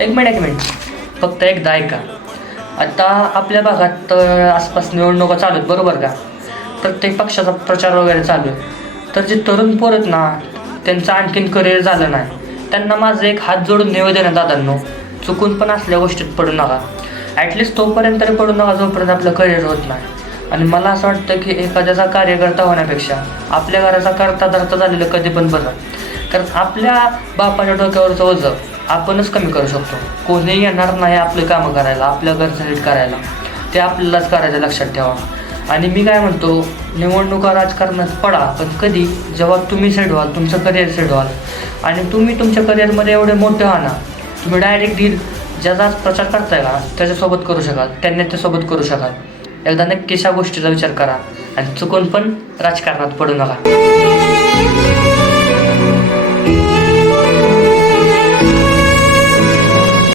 एक मिनिट फक्त एकदा ऐका. आता आपल्या भागात आसपास निवडणुका चालू आहेत बरोबर का? प्रत्येक पक्षाचा प्रचार वगैरे चालू आहे. तर जे तरुण पोर आहेत ना, त्यांचं आणखीन करिअर झालं नाही, त्यांना माझं एक हात जोडून निवेदन आहे दादांनो, चुकून पण असल्या गोष्टीत पडू नका. ॲटलिस्ट तोपर्यंत तरी पडू नका जोपर्यंत आपलं करिअर होत नाही. आणि मला असं वाटतं की एखाद्याचा कार्यकर्ता होण्यापेक्षा आपल्या घराचा करता धरता झालेलं कधी पण बरं. कारण आपल्या बापाच्या डोक्यावरचं ओझं आपणच कमी करू शकतो. कोणीही येणार नाही आपलं कामं करायला, आपल्या घरचं नीट करायला. ते आपल्यालाच करायचं, लक्षात ठेवा. आणि मी काय म्हणतो, निवडणुका राजकारणात पडा, पण कधी जेव्हा तुम्ही सेट व्हाल, तुमचं करिअर सेट व्हाल आणि तुम्ही तुमच्या करिअरमध्ये एवढे मोठे व्हा ना, तुम्ही डायरेक्ट डील ज्याचा प्रचार करताय का त्याच्यासोबत करू शकाल, त्या नेत्यासोबत करू शकाल. एकदा नक्कीच ह्या गोष्टीचा विचार करा आणि चुकून पण राजकारणात पडू नका.